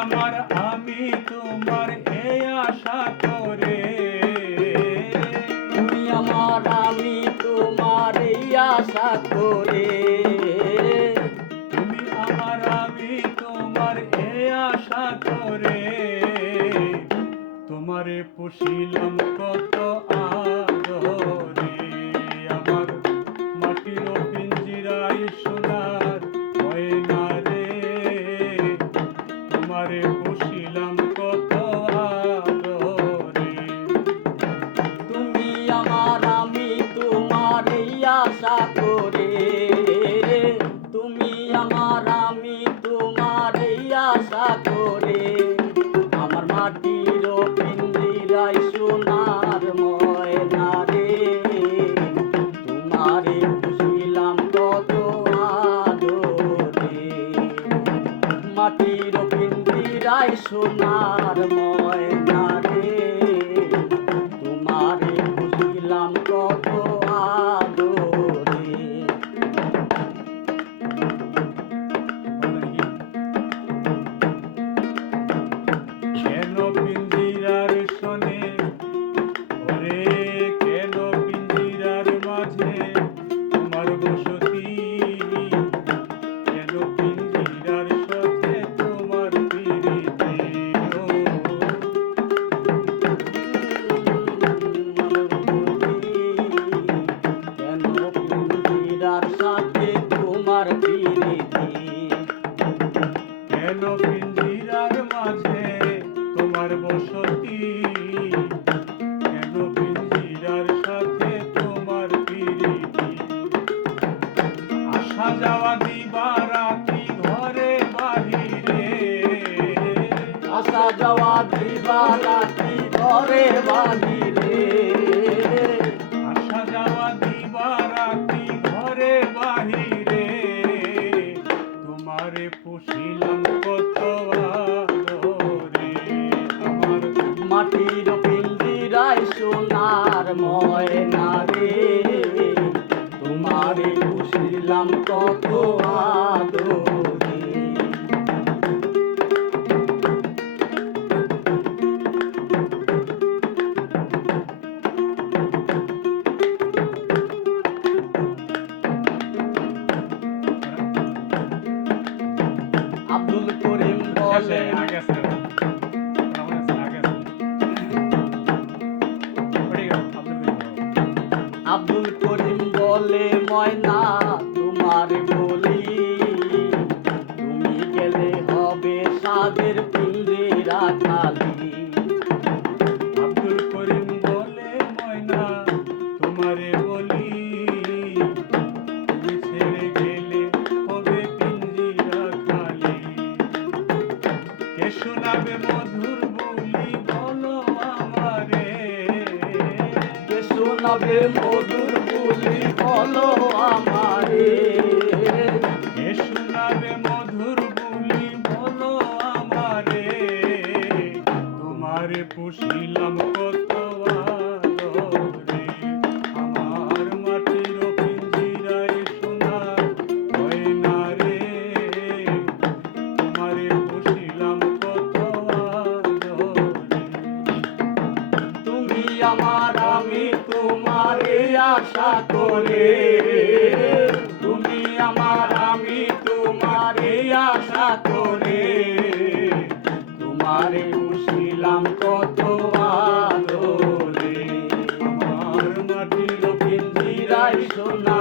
আমার আমি তোমার এই আশা করে, তুমি আমার আমি তোমার এই আশা করে, তুমি আমার আমি তোমার এই আশা করে, তোমারে পুষিলাম কত আদরে। আমার মাটির পিঞ্জিরায় সোনার ময়না রে, তোমারে পুষিলাম কত আদরে। তুমি আমার আমি তোমার এই আশা করে, তুমি আমার আমি তোমার এই আশা করে, আমার মাটির পিঞ্জিরায় সোনার ময়না রে, তোমারে পুষিলাম কত আদরে। মাটির পিঞ্জিরায় সোনার ময়না রে, তোমারে পুষিলাম কত আদরে। কেন পিঞ্জিরার শোনে ওরে, কেন পিঞ্জিরার মাঝে তোমার বসতি, কেন পিঞ্জিরার সাথে তোমার প্রীতি। কেন পিঞ্জিরার সাথে তোমার প্রীতি, কেন পিঞ্জিরার মাঝে তোমার বসতি, কেন পিঞ্জিরার সাথে তোমার প্রীতি। আসা যাওয়া দিবা রাতি ঘরে বাহিরে, আসা যাওয়া দিবা রাতি ঘরে বাহিরে, আসা যাওয়া দিবা রাতি ঘরে বাহিরে, তোমারে পুষিলাম কত আদরে। আমার মাটির পিঞ্জিরায় সোনার ময়না রে, তোমারে পুষিলাম কত আদরে। আব্দুল করিম বলে, আগে আছে আগে আছে। আব্দুল করিম বলে ময়না তোমার বলি, তুমি গেলে হবে সাদের পিঞ্জিরা খালি। আব্দুল করিম বলে ময়না তোমারে বলি, তুমি ছেড়ে গেলে হবে পিঞ্জিরা খালি। কে শোনাবে মধুর বুলি বলো আমারে, কে শোনাবে মধুর বুলি বলো আমারে, কে শোনাবে মধুর বুলি বলো আমারে, তোমারে পুষিলাম কত আদরে। আমার মাটির পিঞ্জিরায় সোনার ময়না রে, তোমারে পুষিলাম কত আদরে। তুমি আমার আমি তোমার এই আশা করে, তুমি আমার আমি তোমার এই আশা করে, তোমারে পুষিলাম কত আদরে। আমার মাটির পিঞ্জিরায় সোনা